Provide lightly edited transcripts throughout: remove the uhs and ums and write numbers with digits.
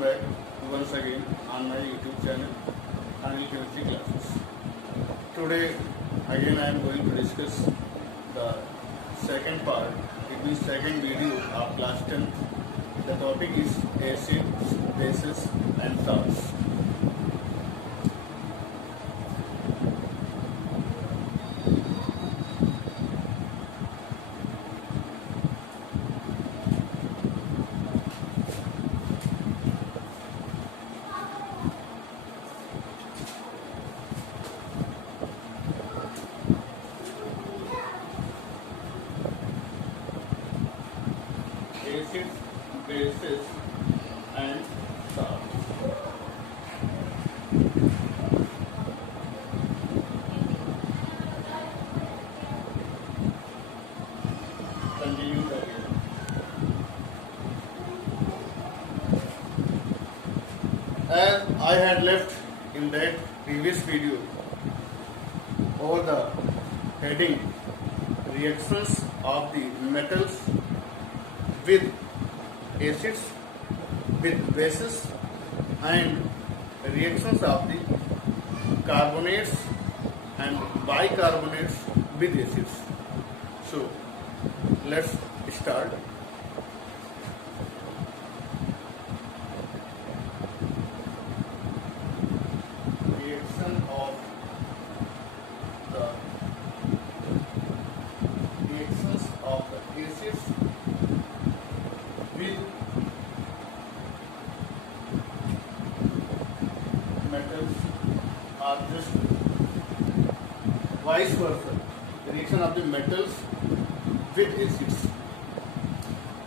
back once again on my YouTube channel, Anil Chemistry Classes. Today again I am going to discuss the second part, it means second video of class 10th. The topic is acids, bases and salts. Acids, bases and salts. Continue again. As I had left in that previous video over the heading reactions of the metals with acids, with bases and reactions of the carbonates and bicarbonates with acids. So let's start. Reaction of the reactions of the acids with metals are just vice versa. The reaction of the metals with acids.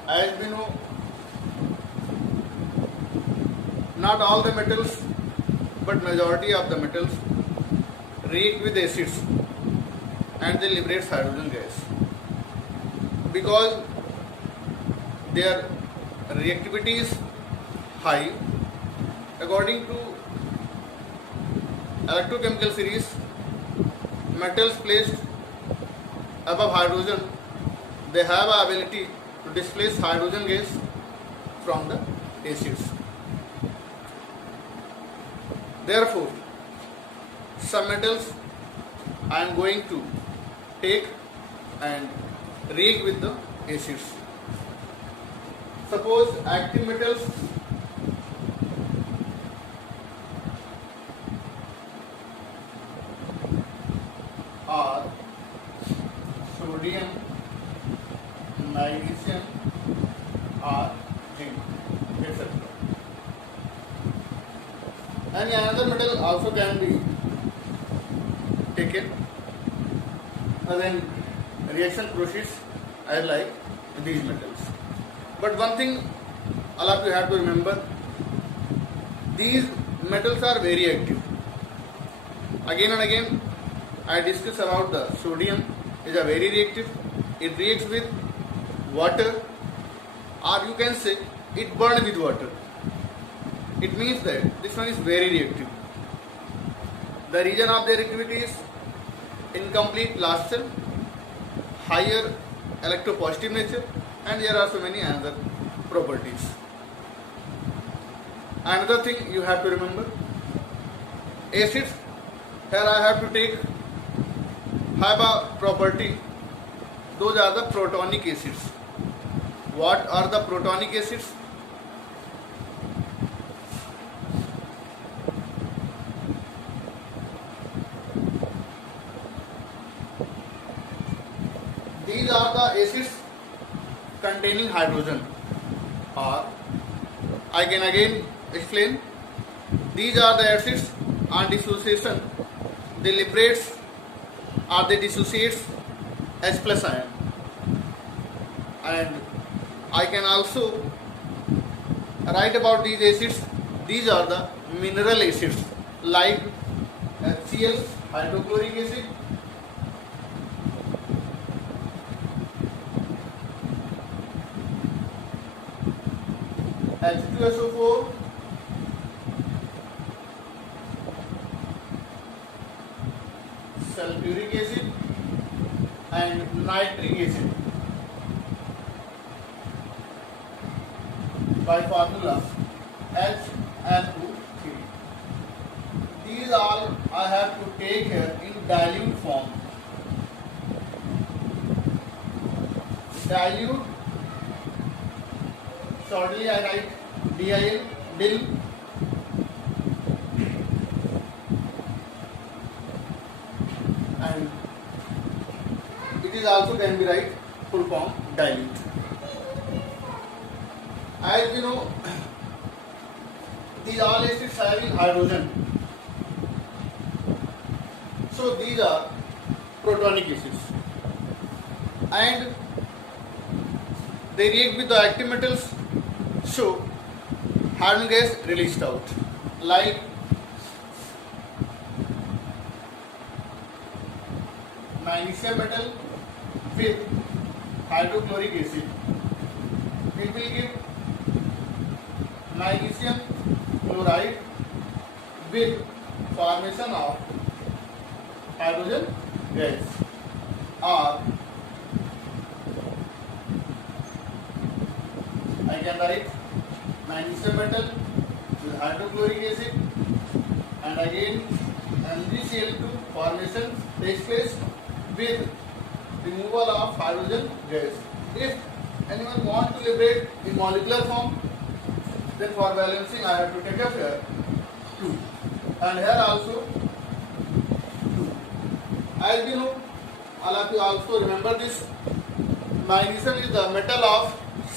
As we know, not all the metals but majority of the metals react with acids and they liberate hydrogen gas because their reactivity is high. According to electrochemical series, metals placed above hydrogen, they have the ability to displace hydrogen gas from the acids. Therefore, some metals I am going to take and react with the acids. Suppose active metals are sodium, magnesium or zinc, etc. And another metal also can be taken, and then reaction proceeds as like these metals. But one thing all of you have to remember, these metals are very active. Again and again I discuss about the sodium is a very reactive. It reacts with water, or you can say it burns with water. It means that this one is very reactive. The reason of their activity is incomplete last cell, higher electropositive nature, and there are so many other properties. Another thing you have to remember, acids, here I have to take have a property, those are the protonic acids. What are the protonic acids? These are the acids containing hydrogen, or I can again explain, these are the acids on dissociation, they liberates or they dissociates H plus ion. And I can also write about these acids, these are the mineral acids like HCl, hydrochloric acid, H2SO4, sulfuric acid and nitric acid. By formula HNO3. These all I have to take here in dilute form. Dilute, shortly I write DIL, DIL. And it is also can be write full form dilute. As we know, these all acids having hydrogen. So these are protonic acids. And they react with the active metals, so hydrogen gas released out, like magnesium metal with hydrochloric acid. It will give magnesium chloride with formation of hydrogen gas, or I can write magnesium metal with hydrochloric acid, and again MgCl2 formation takes place with removal of hydrogen gas. If anyone want to liberate in molecular form, then for balancing I have to take up here 2, and here also 2. As you know, all of you also remember this, magnesium is the metal of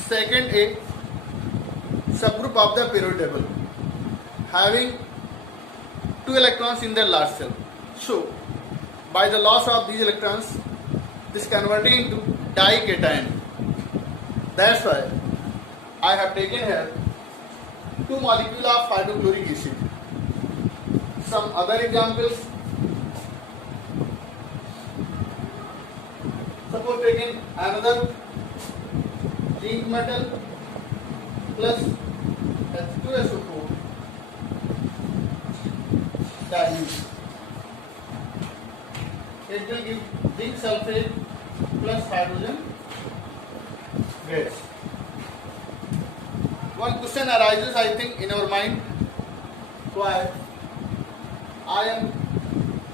second A subgroup of the periodic table, having 2 electrons in their last cell. So by the loss of these electrons, this converting into dication. That's why I have taken here 2 molecules of hydrochloric acid. Some other examples, suppose taking another zinc metal plus H2SO4 dilute. It will give zinc sulfate plus hydrogen gas. One question arises, I think, in our mind, why I am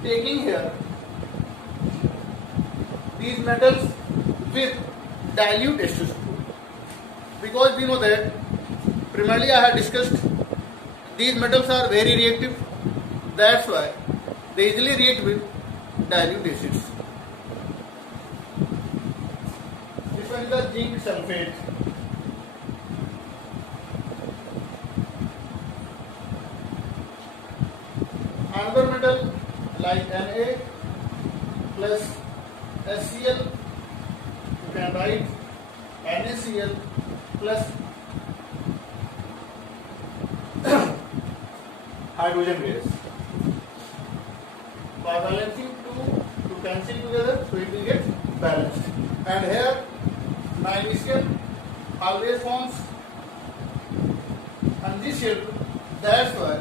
taking here these metals with dilute H2SO4, because we know that primarily I have discussed these metals are very reactive. That's why they easily react with dilute acids. This one is the zinc sulfate. Another metal like Na plus HCl, you can write NaCl plus hydrogen gas. By balancing 2 to cancel together, so it will get balanced. And here magnesium always forms MgCl2. That's why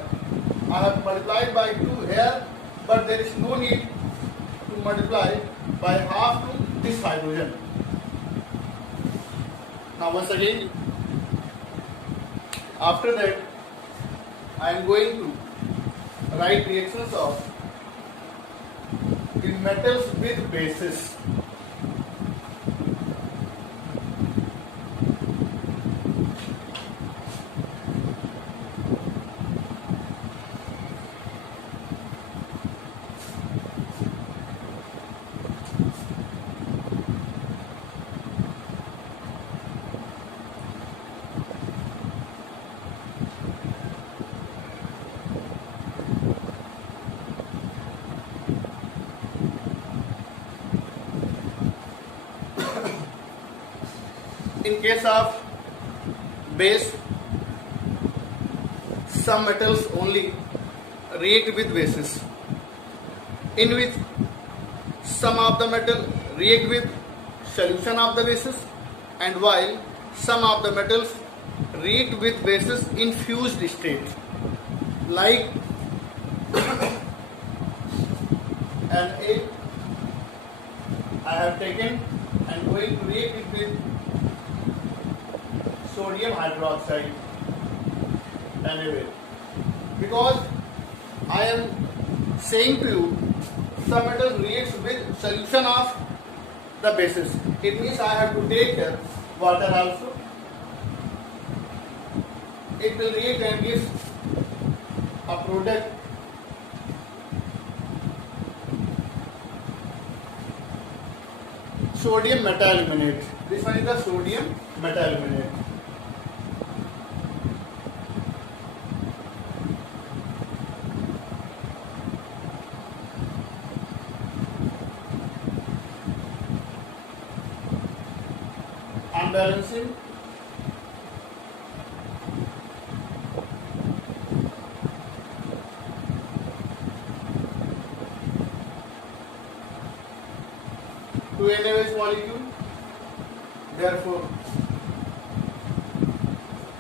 I have multiplied by 2 here, but there is no need to multiply by half to this hydrogen. Now once again, after that I am going to write reactions of in metals with bases. In case of base, some metals only react with bases, in which some of the metal react with solution of the bases, and while some of the metals react with bases in fused state, like Na I have taken and going to react it with sodium hydroxide. anyway, because I am saying to you some metal reacts with solution of the bases. It means I have to take here water also. It will react and gives a product sodium metaluminate. This one is the sodium metaluminate. Unbalancing. Two NaOH molecule, therefore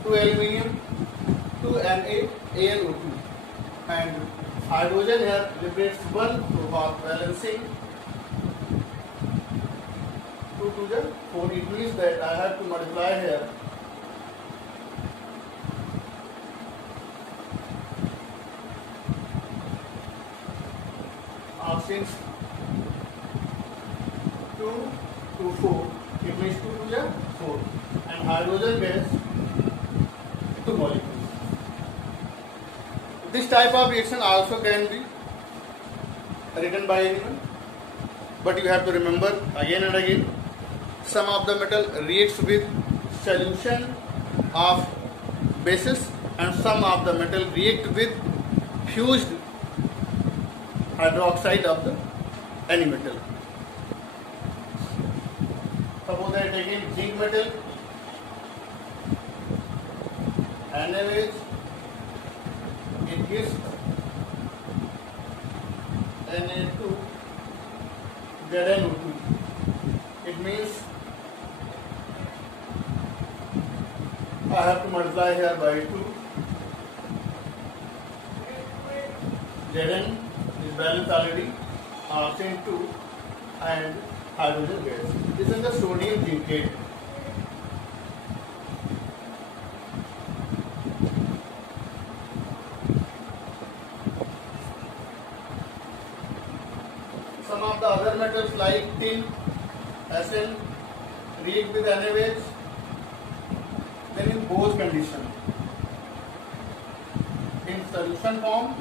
2 aluminium, 2 NaAlO2, and hydrogen here liberates 1 for balancing 2 to the 4. It means that I have to multiply here since 2 to 4, it means 2 to the 4, and hydrogen gas 2 molecules. This type of reaction also can be written by anyone, but you have to remember again and again, some of the metal reacts with solution of bases and some of the metal react with fused hydroxide of the any metal. Suppose I take in zinc metal, NaOH, it gives Na2 ZnO2. It means I have to multiply here by 2. Zn is balanced already, oxygen 2 and hydrogen gas. This is the sodium zincate. Some of the other metals like tin, Sn react with NaOH, then in both conditions. In solution form,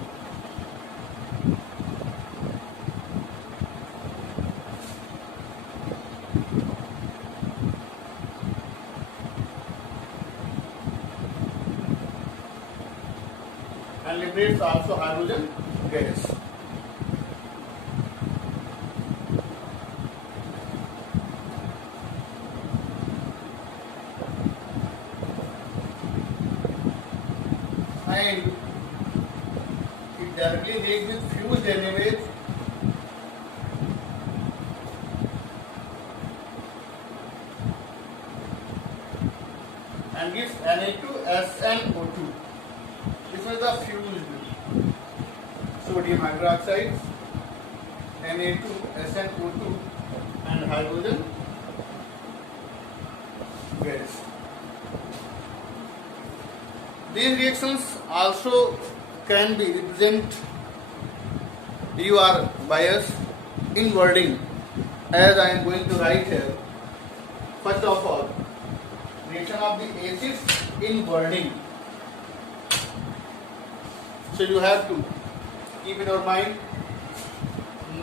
and liberates also hydrogen gas. And it directly reacts with fused NaOH and gives Na2SnO2. This is the fused sodium hydroxide, Na2SnO2 and hydrogen gas. These reactions also can be represent your bias in wording, as I am going to write here. First of all, reaction of the acids in wording. So you have to keep in your mind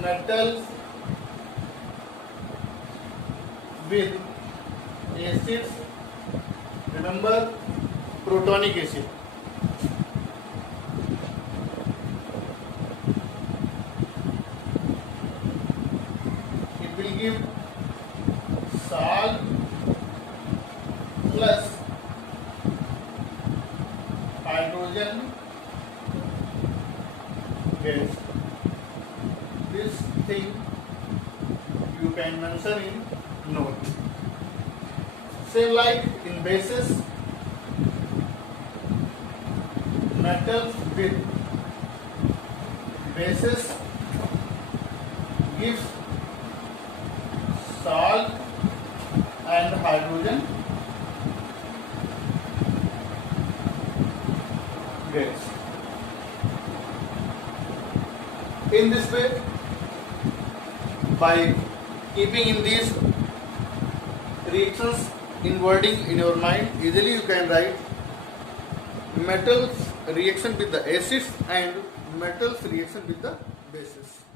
metals with acids. Remember protonic acid. It will give salt plus hydrogen gas. This thing you can mention in note. Same like in bases, metals with bases gives salt and hydrogen gains. In this way, by keeping in these reactions in wording in your mind, easily you can write metals reaction with the acids and metals reaction with the bases.